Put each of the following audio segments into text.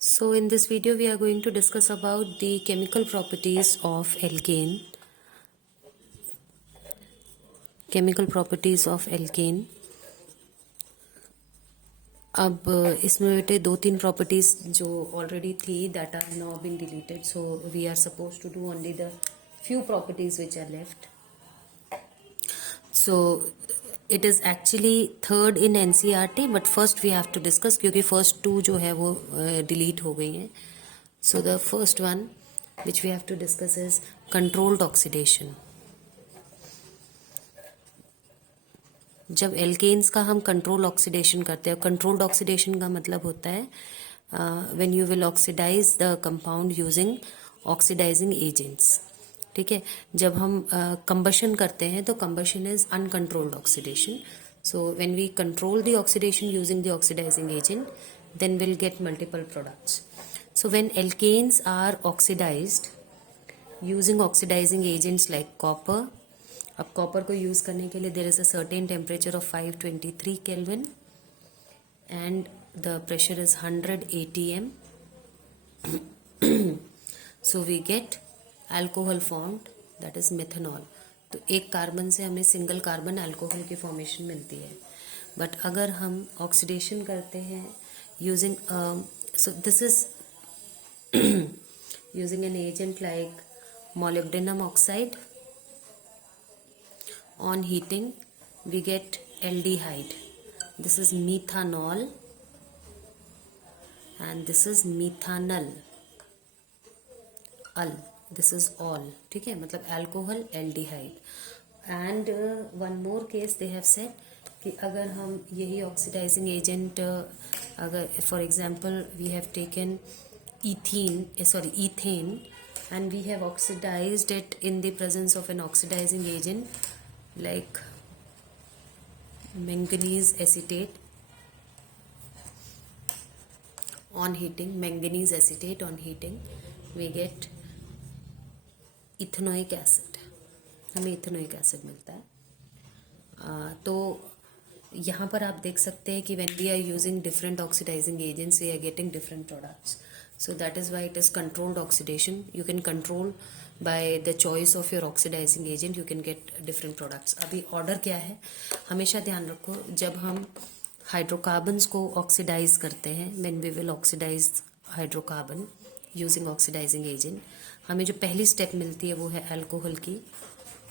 So in this video we are going to discuss about the chemical properties of alkane. Chemical properties of alkane. अब इसमें बेटे दो तीन properties जो already थी that are now been deleted, so we are suppose to do only the few properties which are left. So it is actually third in NCERT, but first we have to discuss क्योंकि first two जो है वो delete हो गई हैं. So the first one which we have to discuss is controlled oxidation. जब alkanes का हम कंट्रोल ऑक्सीडेशन करते हैं, कंट्रोल्ड ऑक्सीडेशन का मतलब होता है when you will oxidize the compound using oxidizing agents. ठीक है, जब हम कंबशन करते हैं तो combustion is uncontrolled oxidation. So when we control the oxidation using the oxidizing agent, then we'll get multiple products. So when alkanes are oxidized using oxidizing agents like copper, अब copper को use करने के लिए there is a certain temperature of 523 kelvin and the pressure is 100 atm. So we get alcohol formed, that is methanol. तो एक carbon से हमें single carbon alcohol की फॉर्मेशन मिलती है. बट अगर हम ऑक्सीडेशन करते हैं using so this is using an agent like molybdenum oxide, on heating we get aldehyde. This is methanol and this is methanol. al this is all. ठीक है, मतलब alcohol aldehyde. And one more case they have said कि अगर हम यही oxidizing agent अगर for example we have taken ethane and we have oxidized it in the presence of an oxidizing agent like manganese acetate on heating, manganese acetate on heating we get ethanoic acid. हमें ethanoic acid मिलता है. तो यहाँ पर आप देख सकते हैं कि when we are using different oxidizing agents we are getting different products. So that is why it is controlled oxidation. You can control by the choice of your oxidizing agent, you can get different products. अभी order क्या है, हमेशा ध्यान रखो जब हम hydrocarbons को oxidise करते हैं, when we will oxidize hydrocarbon using oxidizing agent, हमें जो पहली स्टेप मिलती है वो है अल्कोहल की.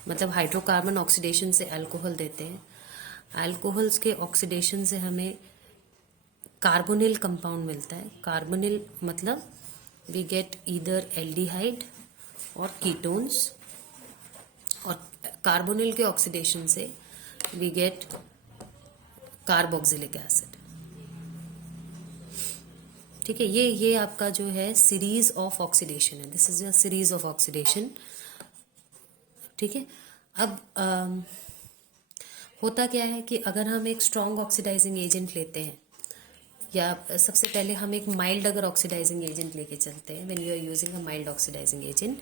मतलब हाइड्रोकार्बन ऑक्सीडेशन से अल्कोहल देते हैं. अल्कोहल्स के ऑक्सीडेशन से हमें कार्बोनिल कंपाउंड मिलता है. कार्बोनिल मतलब वी गेट ईदर एल्डिहाइड और कीटोन्स, और कार्बोनिल के ऑक्सीडेशन से वी गेट कार्बोक्सिलिक एसिड. ठीक है, ये आपका जो है सीरीज ऑफ ऑक्सीडेशन है. This is a series of oxidation. ठीक है, अब होता क्या है कि अगर हम एक स्ट्रॉन्ग ऑक्सीडाइजिंग एजेंट लेते हैं, या सबसे पहले हम एक माइल्ड अगर ऑक्सीडाइजिंग एजेंट लेके चलते हैं, when you are using a mild oxidizing agent,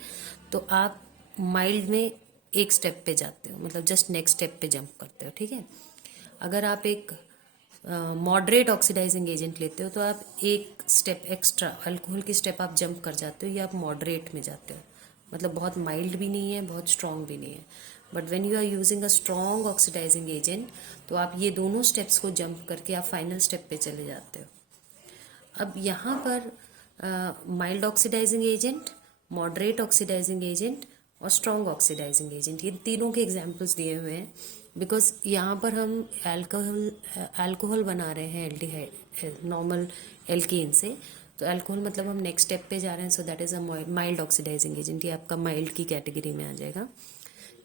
तो आप माइल्ड में एक स्टेप पे जाते हो, मतलब जस्ट नेक्स्ट स्टेप पे जंप करते हो. ठीक है, अगर आप एक मॉडरेट ऑक्सीडाइजिंग एजेंट लेते हो तो आप एक स्टेप एक्स्ट्रा अल्कोहल की स्टेप आप जंप कर जाते हो, या आप मॉडरेट में जाते हो. मतलब बहुत माइल्ड भी नहीं है, बहुत स्ट्रॉन्ग भी नहीं है. But when you are using a strong oxidizing agent तो आप ये दोनों स्टेप्स को जंप करके आप फाइनल स्टेप पे चले जाते हो. अब यहाँ पर mild oxidizing agent, moderate oxidizing agent और स्ट्रॉन्ग ऑक्सीडाइजिंग एजेंट, ये तीनों के एग्जाम्पल्स दिए हुए हैं. बिकॉज यहाँ पर हम अल्कोहल बना रहे हैं एल्डिहाइड नॉर्मल एल्केन से, तो अल्कोहल मतलब हम नेक्स्ट स्टेप पे जा रहे हैं. So that is a mild oxidizing agent. ये आपका माइल्ड की कैटेगरी में आ जाएगा.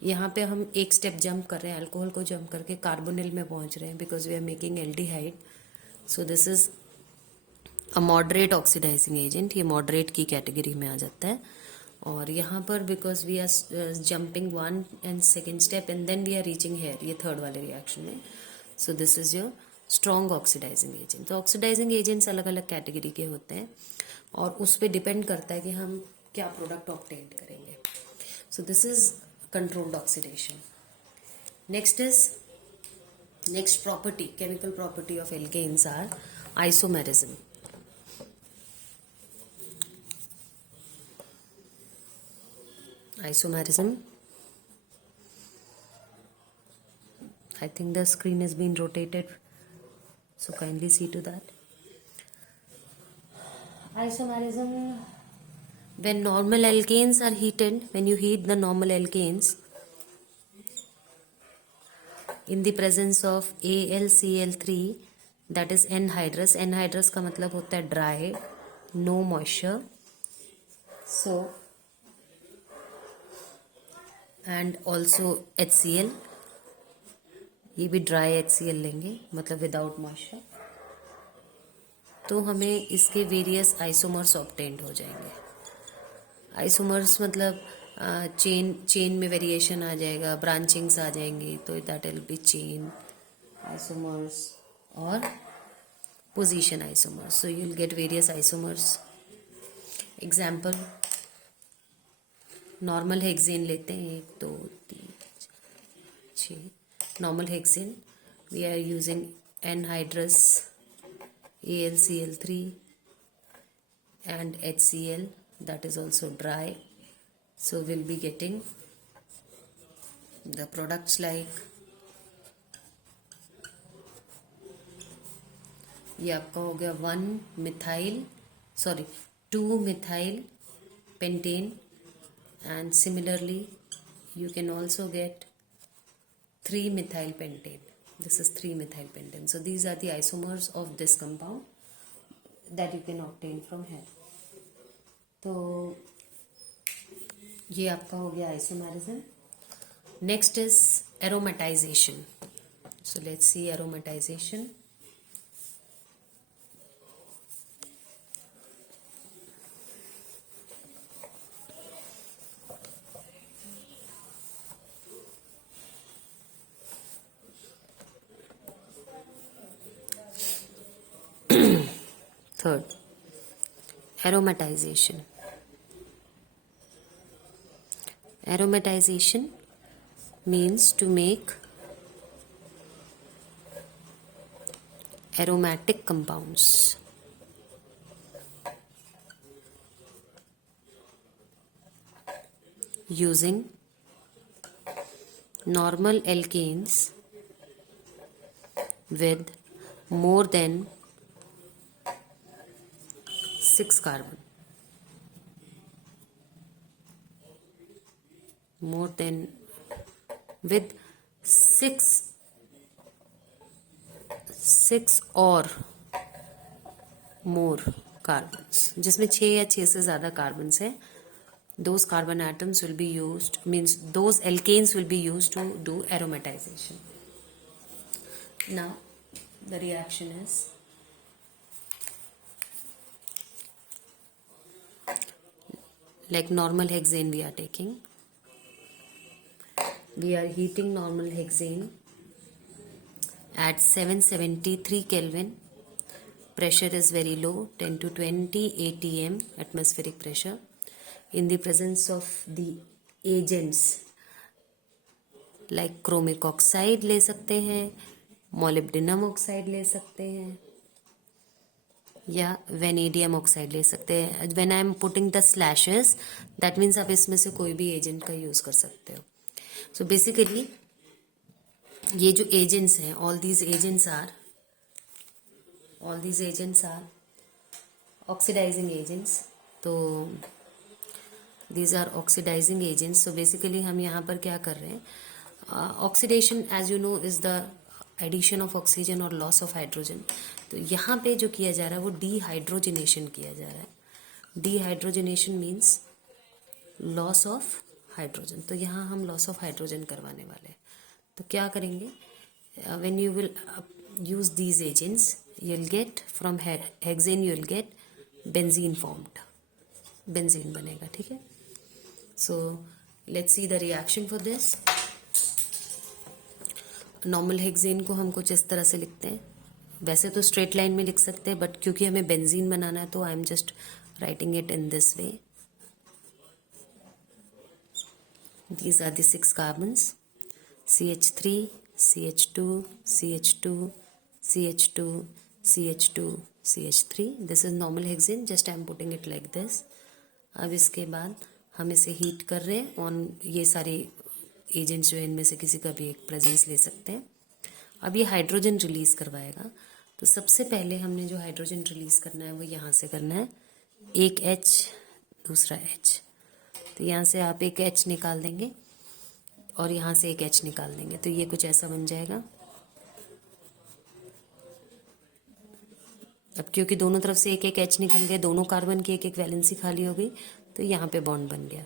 यहाँ पे हम एक स्टेप जंप कर रहे हैं, अल्कोहल को जंप करके कार्बोनिल में पहुंच रहे हैं because we are making aldehyde. So this is a moderate oxidizing agent. ये मॉडरेट की कैटेगरी में आ जाता है. और यहाँ पर because we are jumping one and second step and then we are reaching here, ये थर्ड वाले रिएक्शन में. So this is your strong oxidizing agent. तो ऑक्सीडाइजिंग एजेंट्स अलग अलग कैटेगरी के होते हैं और उस पर डिपेंड करता है कि हम क्या प्रोडक्ट ऑब्टेन करेंगे. सो this is controlled oxidation. Next property, chemical property of alkanes are isomerism. isomerism. I think the screen has been rotated, so kindly see to that. Isomerism, when normal alkanes are heated, when you heat the normal alkanes in the presence of AlCl3, that is anhydrous. Anhydrous का मतलब होता है dry, no moisture. So, and also HCl, ये भी dry HCl लेंगे, मतलब without moisture, तो हमें इसके वेरियस आइसोमर्स ऑब्टेन्ड हो जाएंगे. आइसोमर्स मतलब चेन में वेरिएशन आ जाएगा, ब्रांचिंग्स आ जाएंगी, तो that will be chain isomers और position isomers. So you will get various isomers. Example, normal hexane लेते हैं, 1 2 3 6. Normal hexane, we are using anhydrous AlCl3 and HCl, that is also dry. So we'll be getting the products like, ये आपका हो गया 2-methyl pentane, and similarly you can also get 3-methyl pentane. This is 3-methyl pentane. So these are the isomers of this compound that you can obtain from here. तो ये आपका हो गया isomerism. Next is aromatization. So let's see aromatization. Third, aromatization. Aromatization means to make aromatic compounds. Using normal alkanes with more than 6 carbon. More than with 6 or more carbons, जिसमें 6 या 6 से ज़्यादा carbons हैं. Those carbon atoms will be used, means those alkanes will be used to do aromatization. Now the reaction is, like normal hexane we are taking. We are heating normal hexane at 773 Kelvin. Pressure is very low, 10 to 20 atm atmospheric pressure. In the presence of the agents like chromic oxide ले सकते हैं, molybdenum oxide ले सकते हैं, या vanadium oxide ले सकते हैं. When I am putting the slashes, that means आप इसमें से कोई भी एजेंट का यूज कर सकते हो. सो बेसिकली ये जो एजेंट्स हैं, all these agents are oxidising agents. तो these are oxidising agents. So basically हम यहाँ पर क्या कर रहे हैं, oxidation as you know is the addition of oxygen और लॉस ऑफ हाइड्रोजन. तो यहाँ पे जो किया जा रहा है वो डीहाइड्रोजनेशन किया जा रहा है. Dehydrogenation means loss of hydrogen. तो यहाँ हम लॉस ऑफ हाइड्रोजन करवाने वाले हैं. तो क्या करेंगे, when you will use these agents, you will get from hexane you will gate benzene formed. Benzene बनेगा. ठीक है. So let's see the reaction for this. Normal hexane को हम कुछ इस तरह से लिखते हैं. वैसे तो स्ट्रेट लाइन में लिख सकते हैं, बट क्योंकि हमें बेंजीन बनाना है तो I am just writing it in this way. These are the 6 carbons, CH3, CH2, CH2, CH2, CH2, CH3. This is normal hexane, just I am putting it like this. अब इसके बाद हम इसे heat कर रहे हैं ऑन, ये सारे एजेंट्स जो है इनमें से किसी का भी एक प्रेजेंस ले सकते हैं। अब ये हाइड्रोजन रिलीज करवाएगा, तो सबसे पहले हमने जो हाइड्रोजन रिलीज करना है वो यहाँ से करना है, एक H दूसरा H, तो यहाँ से आप एक H निकाल देंगे और यहाँ से एक H निकाल देंगे, तो ये कुछ ऐसा बन जाएगा। अब क्योंकि दोनों तरफ से एक एक H निकल गए, दोनों कार्बन की एक एक वैलेंसी खाली हो गई, तो यहाँ पे बॉन्ड बन गया।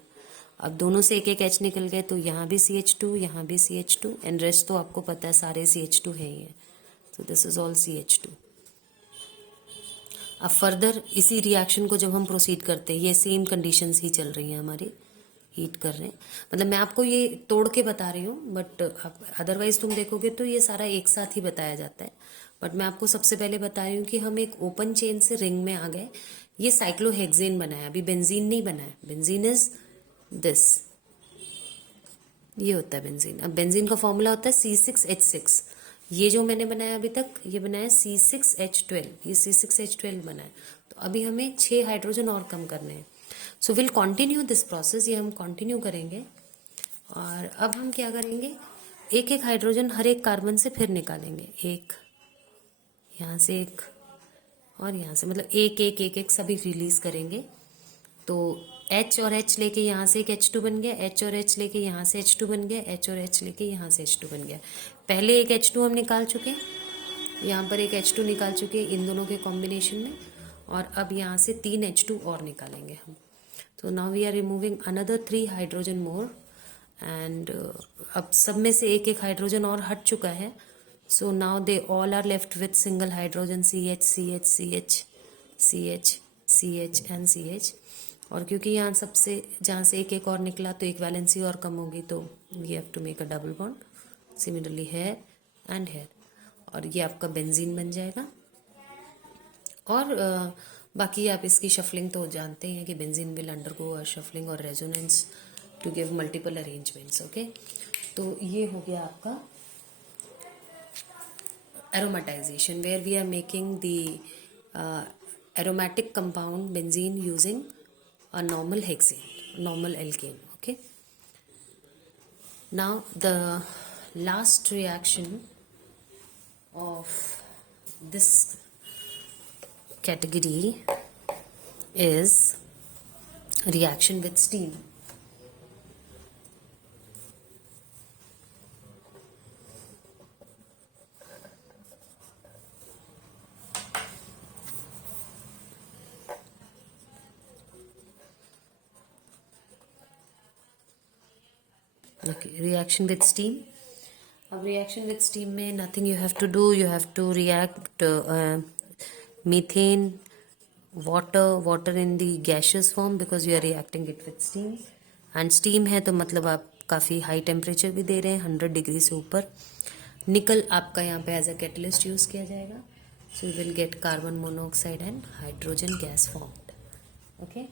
अब दोनों से एक एक H निकल गए, तो यहाँ भी CH2, यहाँ भी CH2, एंड रेस्ट तो आपको पता है सारे CH2 है ही है, तो दिस इज ऑल CH2। अब फर्दर इसी रिएक्शन को जब हम प्रोसीड करते हैं, ये सेम कंडीशंस ही चल रही हैं हमारी, हीट कर रहे हैं, मतलब मैं आपको ये तोड़ के बता रही हूँ, बट अदरवाइज तुम देखोगे तो ये सारा एक साथ ही बताया जाता है, बट मैं आपको सबसे पहले बता रही हूँ कि हम एक ओपन चेन से रिंग में आ गए। ये साइक्लोहेक्सेन बना है, अभी बेंजीन नहीं बना है। बेंजीन इज दिस, ये होता है बेंजीन। अब बेंजीन का फॉर्मूला होता है C6H6, ये जो मैंने बनाया अभी तक, ये बनाया C6H12, ये C6H12 बना है। तो अभी हमें 6 हाइड्रोजन और कम करने हैं। So will continue this process, ये हम कंटिन्यू करेंगे। और अब हम क्या करेंगे, एक एक हाइड्रोजन हर एक कार्बन से फिर निकालेंगे, एक यहाँ से एक और यहाँ से, मतलब एक एक एक एक सभी रिलीज करेंगे। तो H और H लेके यहाँ से एक H2 बन गया, H और H लेके यहाँ से H2 बन गया, H और H लेके यहाँ से H2 बन गया। पहले एक H2 हम निकाल चुके हैं, यहाँ पर एक H2 निकाल चुके हैं इन दोनों के कॉम्बिनेशन में, और अब यहाँ से 3 H2 और निकालेंगे हम। तो now we are removing another 3 hydrogen more, and अब सब में से एक एक हाइड्रोजन और हट चुका है। So now they all are left with single hydrogen, CH CH CH CH CH and CH। और क्योंकि यहाँ सबसे जहाँ से एक एक और निकला तो एक वैलेंसी और कम होगी, तो we have to make a double bond similarly here and here, और ये आपका बेंजीन बन जाएगा। और बाकी आप इसकी शफलिंग तो जानते हैं कि बेंजीन विल अंडरगो शफलिंग और resonance to give multiple arrangements. Okay, तो ये हो गया आपका aromatization, where we are making the aromatic compound benzene using a normal hexane, normal alkane. Okay, now the last reaction of this category is reaction with steam. Okay, reaction with steam. अब reaction with steam में nothing you have to do, you have to react methane, water in the gaseous form because you are reacting it with steam, and steam है तो मतलब आप काफ़ी high temperature भी दे रहे हैं, 100 डिग्री से ऊपर। निकल आपका यहाँ पे एज अ कैटलिस्ट यूज़ किया जाएगा, so you will get carbon monoxide and hydrogen gas formed. Okay,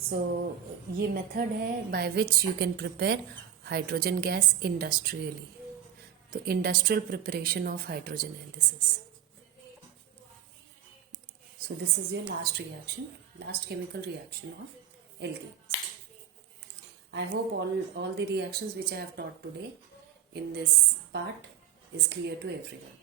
so ये मेथड है by which you can prepare hydrogen gas industrially. तो इंडस्ट्रियल प्रिपरेशन ऑफ हाइड्रोजन है this is. So this is your last reaction, last chemical reaction of alkanes. I hope all the reactions which I have taught today in this part is clear to everyone.